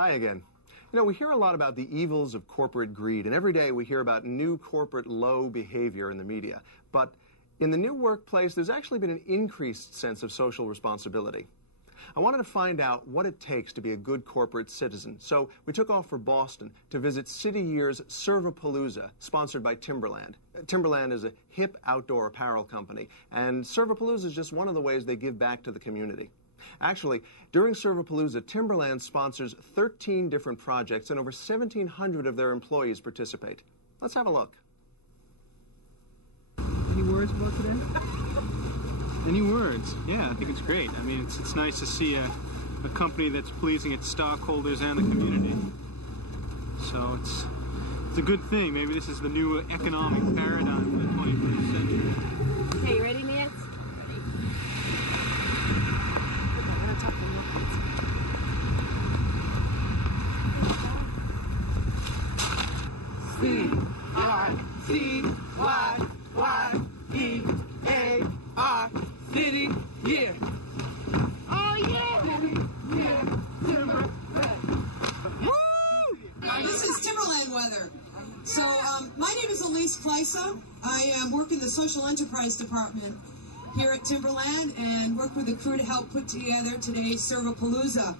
Hi again. You know, we hear a lot about the evils of corporate greed, and every day we hear about new corporate low behavior in the media. But in the new workplace, there's actually been an increased sense of social responsibility. I wanted to find out what it takes to be a good corporate citizen, so we took off for Boston to visit City Year's Servapalooza, sponsored by Timberland. Timberland is a hip outdoor apparel company, and Servapalooza is just one of the ways they give back to the community. Actually, during Servapalooza, Timberland sponsors 13 different projects, and over 1,700 of their employees participate. Let's have a look. Any words about today? Any words? Yeah, I think it's great. I mean, it's nice to see a company that's pleasing its stockholders and the community. So it's a good thing. Maybe this is the new economic paradigm of the 21st century. Okay, you ready, Nance? C-I-C-Y-Y-E-A-R, City Year. Oh, yeah! This is Timberland weather. So, my name is Elise Kleisa. I work in the Social Enterprise Department here at Timberland and work with the crew to help put together today's Servapalooza.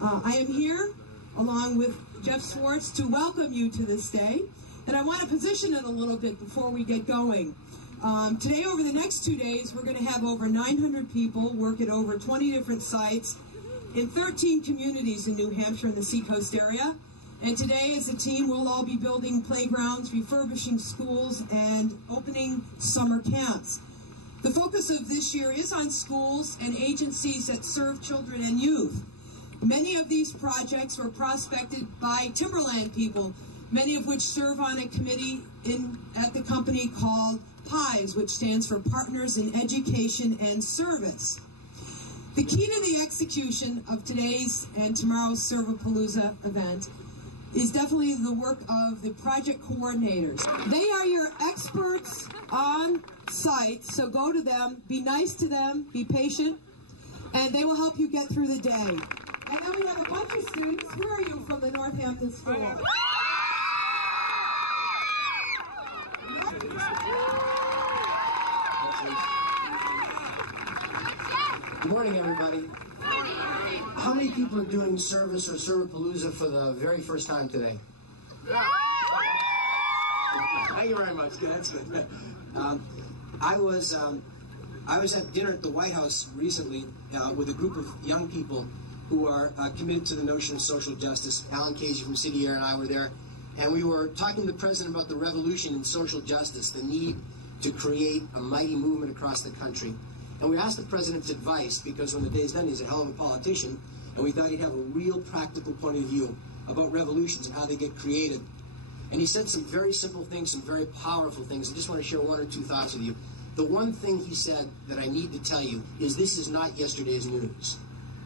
I am here along with Jeff Swartz to welcome you to this day. And I want to position it a little bit before we get going. Today, over the next 2 days, we're going to have over 900 people work at over 20 different sites in 13 communities in New Hampshire and the Seacoast area. And today, as a team, we'll all be building playgrounds, refurbishing schools, and opening summer camps. The focus of this year is on schools and agencies that serve children and youth. Many of these projects were prospected by Timberland people, many of which serve on a committee at the company called PIES, which stands for Partners in Education and Service. The key to the execution of today's and tomorrow's Servapalooza event is definitely the work of the project coordinators. They are your experts on site, so go to them, be nice to them, be patient, and they will help you get through the day. And then we have a bunch of students. Where are you from the Northampton School? Good morning, everybody. How many people are doing service or Servapalooza for the very first time today? Thank you very much. That's good. I was at dinner at the White House recently with a group of young people who are committed to the notion of social justice. Alan Casey from City Air and I were there, and we were talking to the president about the revolution in social justice, the need to create a mighty movement across the country. And we asked the president's advice, because when the day's done, he's a hell of a politician, and we thought he'd have a real practical point of view about revolutions and how they get created. And he said some very simple things, some very powerful things. I just want to share one or two thoughts with you. The one thing he said that I need to tell you is this is not yesterday's news.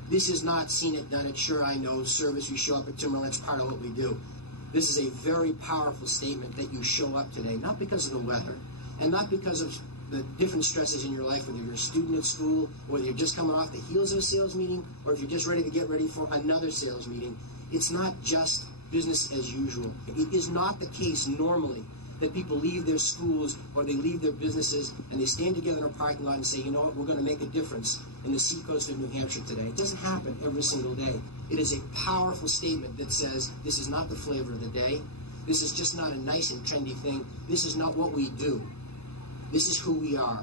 This is not seen it, done it, sure I know, service, we show up at Timberland, it's part of what we do. This is a very powerful statement that you show up today, not because of the weather, and not because of the different stresses in your life, whether you're a student at school, whether you're just coming off the heels of a sales meeting, or if you're just ready to get ready for another sales meeting. It's not just business as usual. It is not the case normally that people leave their schools or they leave their businesses and they stand together in a parking lot and say, you know what, we're going to make a difference in the seacoast of New Hampshire today. It doesn't happen every single day. It is a powerful statement that says this is not the flavor of the day. This is just not a nice and trendy thing. This is not what we do. This is who we are.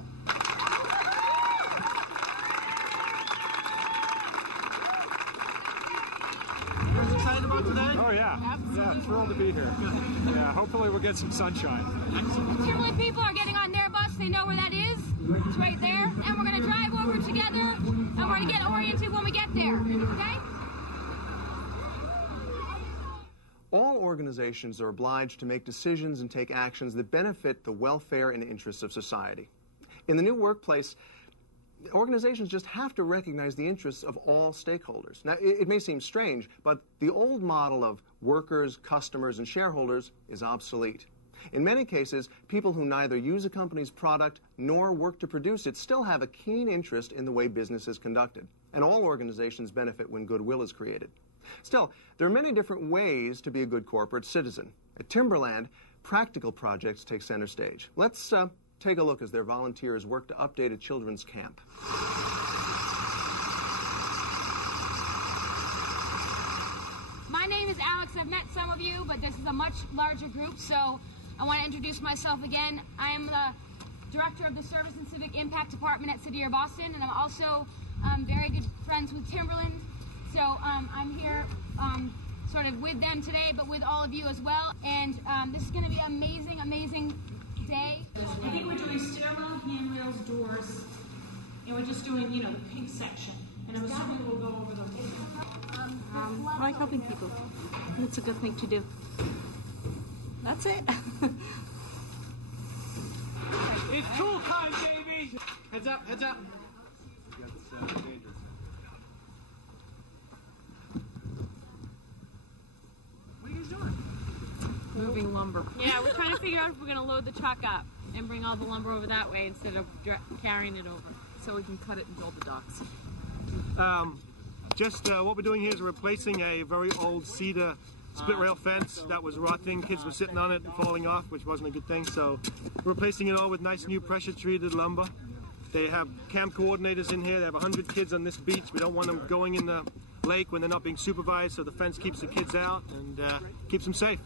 You guys excited about today? Oh, yeah. Absolutely. Yeah, thrilled to be here. Yeah, hopefully we'll get some sunshine. Timberland people are getting on their bus. They know where that is. It's right there. And we're going to drive over together, and we're going to get oriented when we get there. Okay? All organizations are obliged to make decisions and take actions that benefit the welfare and interests of society. In the new workplace, organizations just have to recognize the interests of all stakeholders. Now, it may seem strange, but the old model of workers, customers, and shareholders is obsolete. In many cases, people who neither use a company's product nor work to produce it still have a keen interest in the way business is conducted. And all organizations benefit when goodwill is created. Still, there are many different ways to be a good corporate citizen. At Timberland, practical projects take center stage. Let's take a look as their volunteers work to update a children's camp. My name is Alex. I've met some of you, but this is a much larger group, so I want to introduce myself again. I am the Director of the Service and Civic Impact Department at City of Boston, and I'm also very good friends with Timberland. So I'm here sort of with them today, but with all of you as well. And this is going to be an amazing, amazing day. I think we're doing stairwell, handrails, doors, and we're just doing, you know, the pink section. And I'm assuming we'll go over the I like helping people. It's a good thing to do. That's it. It's tool time, baby! Heads up, heads up. What are you guys doing? Moving lumber. Yeah, we're trying to figure out if we're going to load the truck up and bring all the lumber over that way instead of carrying it over, so we can cut it and build the docks. What we're doing here is replacing a very old cedar split rail fence that was rotting. Kids were sitting on it and falling off, which wasn't a good thing. So we're replacing it all with nice new pressure treated lumber. They have camp coordinators in here. They have 100 kids on this beach. We don't want them going in the lake when they're not being supervised, so the fence keeps the kids out and keeps them safe.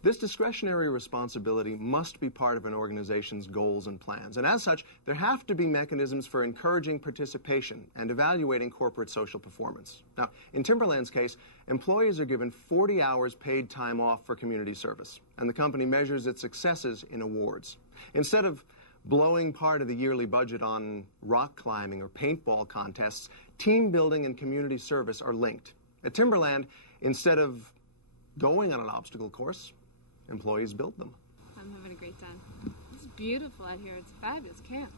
This discretionary responsibility must be part of an organization's goals and plans. And as such, there have to be mechanisms for encouraging participation and evaluating corporate social performance. Now, in Timberland's case, employees are given 40 hours paid time off for community service, and the company measures its successes in awards. Instead of blowing part of the yearly budget on rock climbing or paintball contests, team building and community service are linked. At Timberland, instead of going on an obstacle course, employees build them. I'm having a great time. It's beautiful out here. It's a fabulous camp.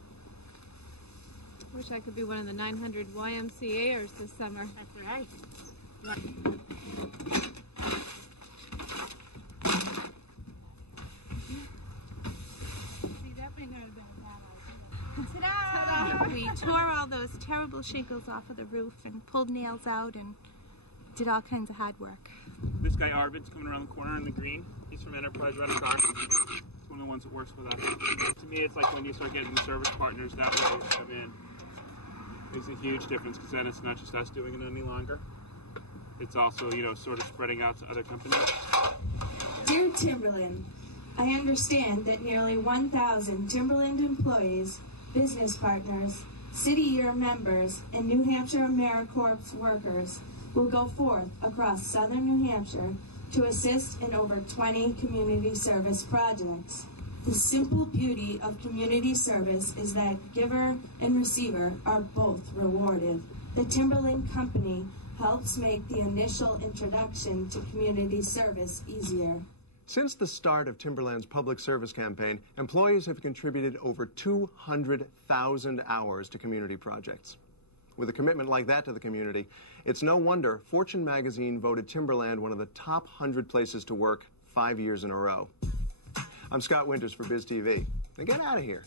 I wish I could be one of the 900 YMCAers this summer. That's right. We tore all those terrible shingles off of the roof and pulled nails out and did all kinds of hard work. This guy Arvid's coming around the corner in the green. He's from Enterprise Rent-A-Car. He's one of the ones that works with us. To me, it's like when you start getting the service partners that way come in. Makes a huge difference because then it's not just us doing it any longer. It's also, you know, sort of spreading out to other companies. Dear Timberland, I understand that nearly 1,000 Timberland employees, business partners, City Year members, and New Hampshire AmeriCorps workers will go forth across southern New Hampshire to assist in over 20 community service projects. The simple beauty of community service is that giver and receiver are both rewarded. The Timberland Company helps make the initial introduction to community service easier. Since the start of Timberland's public service campaign, employees have contributed over 200,000 hours to community projects. With a commitment like that to the community, it's no wonder Fortune magazine voted Timberland one of the top 100 places to work 5 years in a row. I'm Scott Winters for Biz TV. Now get out of here.